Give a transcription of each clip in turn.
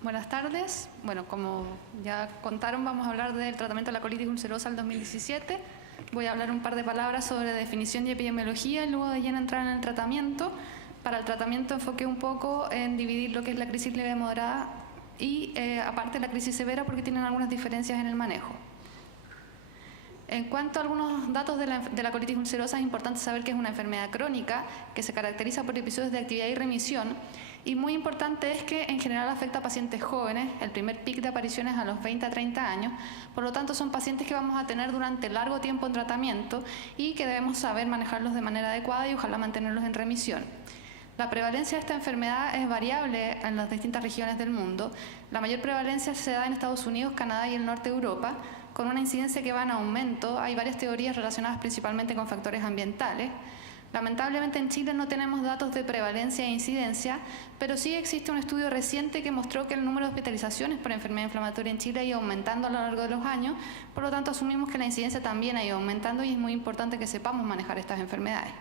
Buenas tardes. Bueno, como ya contaron, vamos a hablar del tratamiento de la colitis ulcerosa del 2017. Voy a hablar un par de palabras sobre definición y epidemiología y luego de lleno entrar en el tratamiento. Para el tratamiento enfoqué un poco en dividir lo que es la crisis leve moderada y aparte la crisis severa porque tienen algunas diferencias en el manejo. En cuanto a algunos datos de la colitis ulcerosa, es importante saber que es una enfermedad crónica que se caracteriza por episodios de actividad y remisión, y muy importante es que en general afecta a pacientes jóvenes. El primer pic de apariciones a los 20 a 30 años, por lo tanto son pacientes que vamos a tener durante largo tiempo en tratamiento y que debemos saber manejarlos de manera adecuada y ojalá mantenerlos en remisión. La prevalencia de esta enfermedad es variable en las distintas regiones del mundo. La mayor prevalencia se da en Estados Unidos, Canadá y el norte de Europa, con una incidencia que va en aumento. Hay varias teorías relacionadas principalmente con factores ambientales. Lamentablemente en Chile no tenemos datos de prevalencia e incidencia, pero sí existe un estudio reciente que mostró que el número de hospitalizaciones por enfermedad inflamatoria en Chile ha ido aumentando a lo largo de los años, por lo tanto asumimos que la incidencia también ha ido aumentando y es muy importante que sepamos manejar estas enfermedades.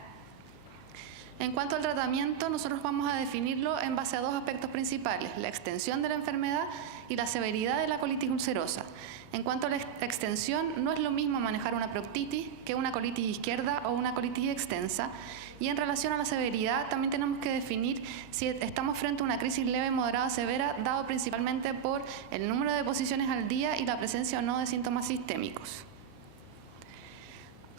En cuanto al tratamiento, nosotros vamos a definirlo en base a dos aspectos principales: la extensión de la enfermedad y la severidad de la colitis ulcerosa. En cuanto a la extensión, no es lo mismo manejar una proctitis que una colitis izquierda o una colitis extensa. Y en relación a la severidad, también tenemos que definir si estamos frente a una crisis leve, moderada, severa, dado principalmente por el número de deposiciones al día y la presencia o no de síntomas sistémicos.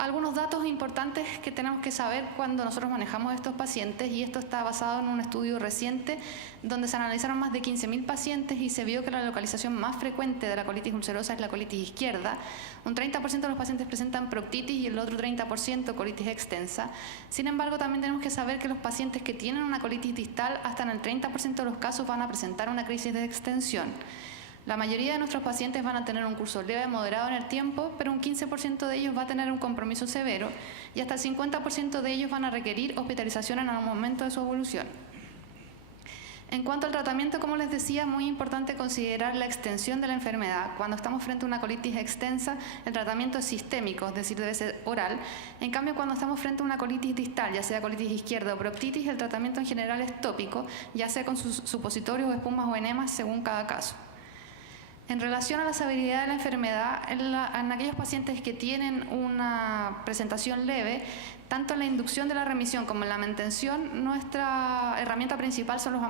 Algunos datos importantes que tenemos que saber cuando nosotros manejamos a estos pacientes, y esto está basado en un estudio reciente donde se analizaron más de 15.000 pacientes y se vio que la localización más frecuente de la colitis ulcerosa es la colitis izquierda. Un 30% de los pacientes presentan proctitis y el otro 30% colitis extensa. Sin embargo, también tenemos que saber que los pacientes que tienen una colitis distal, hasta en el 30% de los casos van a presentar una crisis de extensión. La mayoría de nuestros pacientes van a tener un curso leve a moderado en el tiempo, pero un 15% de ellos va a tener un compromiso severo y hasta el 50% de ellos van a requerir hospitalización en algún momento de su evolución. En cuanto al tratamiento, como les decía, es muy importante considerar la extensión de la enfermedad. Cuando estamos frente a una colitis extensa, el tratamiento es sistémico, es decir, debe ser oral. En cambio, cuando estamos frente a una colitis distal, ya sea colitis izquierda o proctitis, el tratamiento en general es tópico, ya sea con supositorios, espumas o enemas, según cada caso. En relación a la severidad de la enfermedad, en aquellos pacientes que tienen una presentación leve, tanto en la inducción de la remisión como en la mantención, nuestra herramienta principal son los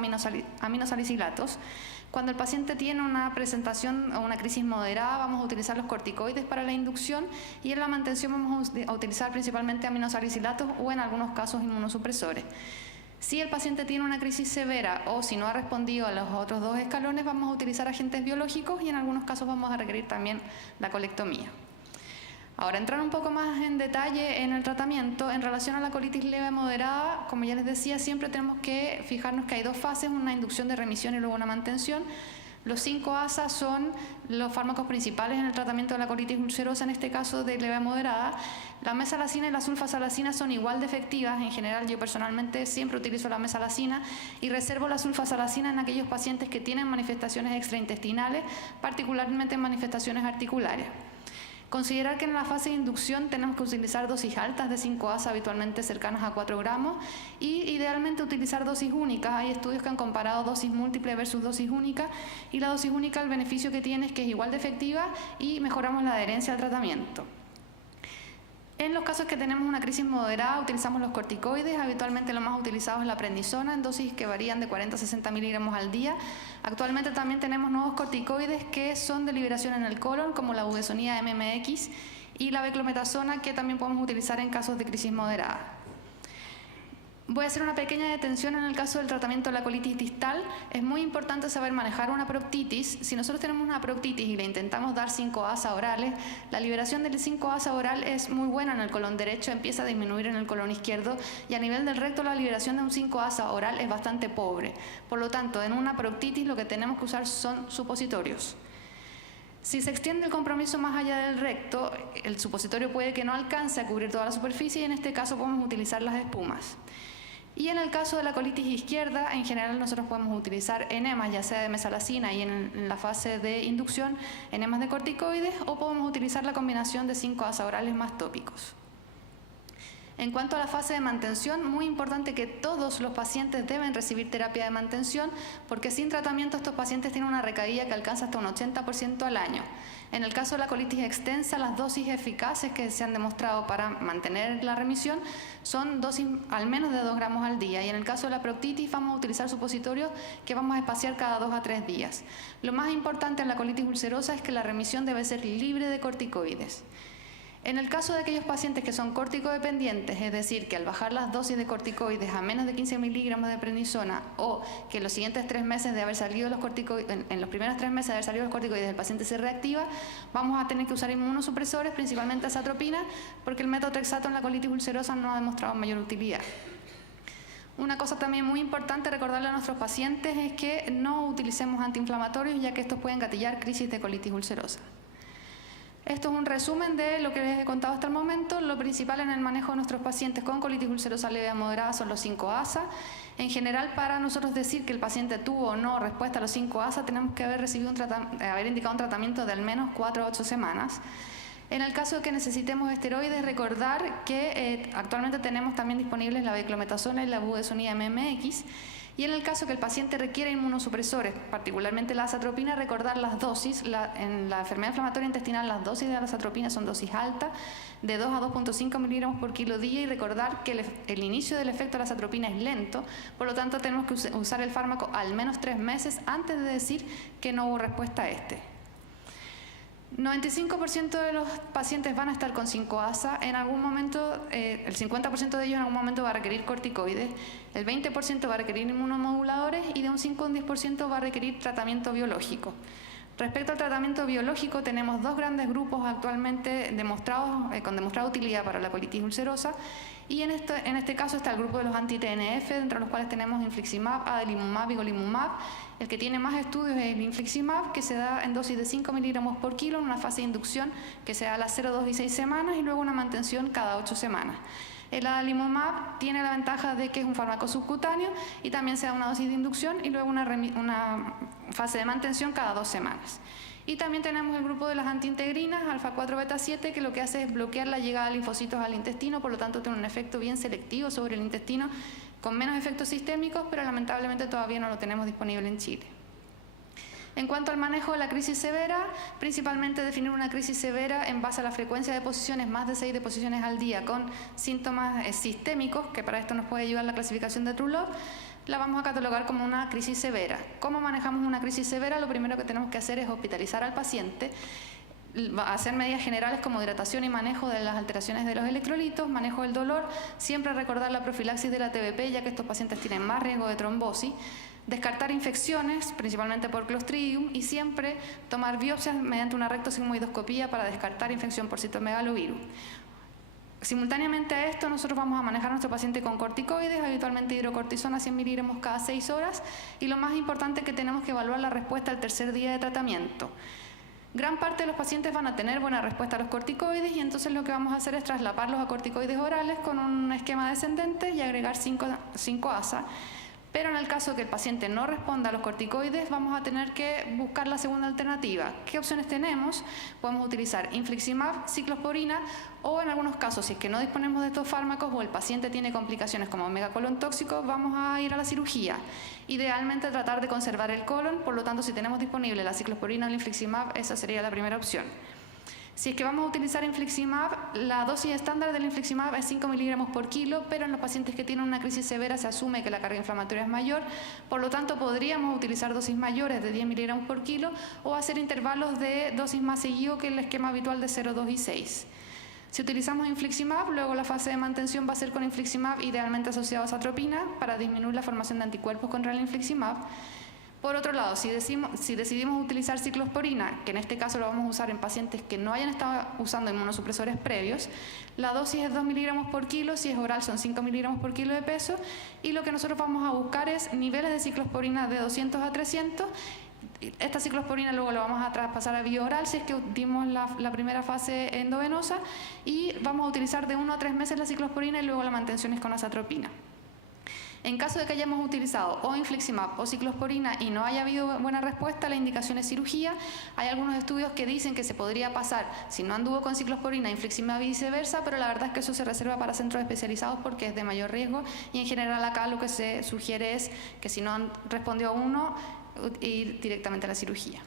aminosalicilatos. Cuando el paciente tiene una presentación o una crisis moderada, vamos a utilizar los corticoides para la inducción, y en la mantención vamos a utilizar principalmente aminosalicilatos o en algunos casos inmunosupresores. Si el paciente tiene una crisis severa o si no ha respondido a los otros dos escalones, vamos a utilizar agentes biológicos y en algunos casos vamos a requerir también la colectomía. Ahora, entrar un poco más en detalle en el tratamiento. En relación a la colitis leve moderada, como ya les decía, siempre tenemos que fijarnos que hay dos fases: una inducción de remisión y luego una mantención. Los 5-ASA son los fármacos principales en el tratamiento de la colitis ulcerosa, en este caso de leve a moderada. La mesalazina y la sulfasalazina son igual de efectivas. En general, yo personalmente siempre utilizo la mesalazina y reservo la sulfasalazina en aquellos pacientes que tienen manifestaciones extraintestinales, particularmente en manifestaciones articulares. Considerar que en la fase de inducción tenemos que utilizar dosis altas de 5-ASA, habitualmente cercanas a 4 gramos, y idealmente utilizar dosis únicas. Hay estudios que han comparado dosis múltiple versus dosis única, y la dosis única, el beneficio que tiene es que es igual de efectiva y mejoramos la adherencia al tratamiento. En los casos que tenemos una crisis moderada, utilizamos los corticoides. Habitualmente lo más utilizado es la prednisona, en dosis que varían de 40 a 60 miligramos al día. Actualmente también tenemos nuevos corticoides que son de liberación en el colon, como la budesonida MMX y la beclometasona, que también podemos utilizar en casos de crisis moderada. Voy a hacer una pequeña detención en el caso del tratamiento de la colitis distal. Es muy importante saber manejar una proctitis. Si nosotros tenemos una proctitis y le intentamos dar 5-ASA orales, la liberación del 5-ASA oral es muy buena en el colon derecho, empieza a disminuir en el colon izquierdo, y a nivel del recto la liberación de un 5-ASA oral es bastante pobre. Por lo tanto, en una proctitis lo que tenemos que usar son supositorios. Si se extiende el compromiso más allá del recto, el supositorio puede que no alcance a cubrir toda la superficie, y en este caso podemos utilizar las espumas. Y en el caso de la colitis izquierda, en general nosotros podemos utilizar enemas, ya sea de mesalazina y en la fase de inducción, enemas de corticoides, o podemos utilizar la combinación de 5-ASA orales más tópicos. En cuanto a la fase de mantención, muy importante que todos los pacientes deben recibir terapia de mantención, porque sin tratamiento estos pacientes tienen una recaída que alcanza hasta un 80% al año. En el caso de la colitis extensa, las dosis eficaces que se han demostrado para mantener la remisión son dosis al menos de 2 gramos al día, y en el caso de la proctitis vamos a utilizar supositorios que vamos a espaciar cada 2 a 3 días. Lo más importante en la colitis ulcerosa es que la remisión debe ser libre de corticoides. En el caso de aquellos pacientes que son córticodependientes, es decir, que al bajar las dosis de corticoides a menos de 15 miligramos de prednisona, o que en los siguientes 3 meses de haber salido los corticoides, en los primeros 3 meses de haber salido los corticoides, el paciente se reactiva, vamos a tener que usar inmunosupresores, principalmente azatropina, porque el metotrexato en la colitis ulcerosa no ha demostrado mayor utilidad. Una cosa también muy importante recordarle a nuestros pacientes es que no utilicemos antiinflamatorios, ya que estos pueden gatillar crisis de colitis ulcerosa. Esto es un resumen de lo que les he contado hasta el momento. Lo principal en el manejo de nuestros pacientes con colitis ulcerosa leve a moderada son los 5 ASA. En general, para nosotros decir que el paciente tuvo o no respuesta a los 5 ASA, tenemos que haber indicado un tratamiento de al menos 4 a 8 semanas. En el caso de que necesitemos esteroides, recordar que actualmente tenemos también disponibles la beclometasona y la budesonida MMX. Y en el caso que el paciente requiera inmunosupresores, particularmente la azatropina, recordar las dosis. En la enfermedad inflamatoria intestinal las dosis de la azatropina son dosis altas, de 2 a 2.5 miligramos por kilo día, y recordar que el inicio del efecto de la azatropina es lento, por lo tanto tenemos que usar el fármaco al menos 3 meses antes de decir que no hubo respuesta a este. 95% de los pacientes van a estar con 5 ASA. En algún momento, el 50% de ellos en algún momento va a requerir corticoides, el 20% va a requerir inmunomoduladores y de un 5 a un 10% va a requerir tratamiento biológico. Respecto al tratamiento biológico, tenemos 2 grandes grupos actualmente demostrados, con demostrada utilidad para la colitis ulcerosa, y en este caso está el grupo de los anti-TNF, entre los cuales tenemos infliximab, adalimumab y golimumab. El que tiene más estudios es el infliximab, que se da en dosis de 5 miligramos por kilo en una fase de inducción que se da a las 0, 2 y 6 semanas, y luego una mantención cada 8 semanas. El adalimumab tiene la ventaja de que es un fármaco subcutáneo y también se da una dosis de inducción y luego una fase de mantención cada 2 semanas. Y también tenemos el grupo de las antiintegrinas, alfa-4 beta-7, que lo que hace es bloquear la llegada de linfocitos al intestino, por lo tanto tiene un efecto bien selectivo sobre el intestino, con menos efectos sistémicos, pero lamentablemente todavía no lo tenemos disponible en Chile. En cuanto al manejo de la crisis severa, principalmente definir una crisis severa en base a la frecuencia de deposiciones, más de 6 deposiciones al día, con síntomas sistémicos, que para esto nos puede ayudar la clasificación de True Love, la vamos a catalogar como una crisis severa. ¿Cómo manejamos una crisis severa? Lo primero que tenemos que hacer es hospitalizar al paciente, hacer medidas generales como hidratación y manejo de las alteraciones de los electrolitos, manejo del dolor, siempre recordar la profilaxis de la TBP, ya que estos pacientes tienen más riesgo de trombosis, descartar infecciones, principalmente por Clostridium, y siempre tomar biopsias mediante una rectosigmoidoscopía para descartar infección por citomegalovirus. Simultáneamente a esto, nosotros vamos a manejar a nuestro paciente con corticoides, habitualmente hidrocortisona 100 miligramos cada 6 horas, y lo más importante es que tenemos que evaluar la respuesta al tercer día de tratamiento. Gran parte de los pacientes van a tener buena respuesta a los corticoides, y entonces lo que vamos a hacer es traslaparlos a corticoides orales con un esquema descendente y agregar 5 ASA. Pero en el caso que el paciente no responda a los corticoides, vamos a tener que buscar la segunda alternativa. ¿Qué opciones tenemos? Podemos utilizar infliximab, ciclosporina, o en algunos casos, si es que no disponemos de estos fármacos o el paciente tiene complicaciones como megacolon tóxico, vamos a ir a la cirugía. Idealmente tratar de conservar el colon, por lo tanto, si tenemos disponible la ciclosporina o el infliximab, esa sería la primera opción. Si es que vamos a utilizar infliximab, la dosis estándar del infliximab es 5 miligramos por kilo, pero en los pacientes que tienen una crisis severa se asume que la carga inflamatoria es mayor, por lo tanto podríamos utilizar dosis mayores de 10 miligramos por kilo o hacer intervalos de dosis más seguido que el esquema habitual de 0, 2 y 6. Si utilizamos infliximab, luego la fase de mantención va a ser con infliximab idealmente asociado a azatropina para disminuir la formación de anticuerpos contra el infliximab. Por otro lado, si decidimos utilizar ciclosporina, que en este caso lo vamos a usar en pacientes que no hayan estado usando inmunosupresores previos, la dosis es 2 miligramos por kilo, si es oral son 5 miligramos por kilo de peso, y lo que nosotros vamos a buscar es niveles de ciclosporina de 200 a 300. Esta ciclosporina luego la vamos a traspasar a vía oral si es que dimos la primera fase endovenosa, y vamos a utilizar de 1 a 3 meses la ciclosporina y luego la mantención es con azatropina. En caso de que hayamos utilizado o infliximab o ciclosporina y no haya habido buena respuesta, la indicación es cirugía. Hay algunos estudios que dicen que se podría pasar, si no anduvo con ciclosporina, infliximab y viceversa, pero la verdad es que eso se reserva para centros especializados porque es de mayor riesgo y en general acá lo que se sugiere es que si no respondió a uno, ir directamente a la cirugía.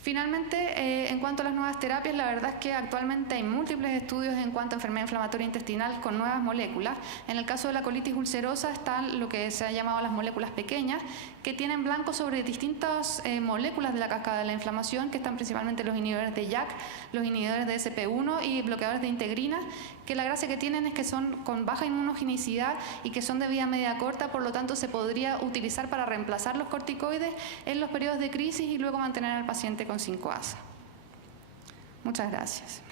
Finalmente, en cuanto a las nuevas terapias, la verdad es que actualmente hay múltiples estudios en cuanto a enfermedad inflamatoria intestinal con nuevas moléculas. En el caso de la colitis ulcerosa están lo que se ha llamado las moléculas pequeñas, que tienen blanco sobre distintas moléculas de la cascada de la inflamación, que están principalmente los inhibidores de JAK, los inhibidores de SP1 y bloqueadores de integrina, que la gracia que tienen es que son con baja inmunogenicidad y que son de vida media corta, por lo tanto se podría utilizar para reemplazar los corticoides en los periodos de crisis y luego mantener al paciente con 5-ASA. Muchas gracias.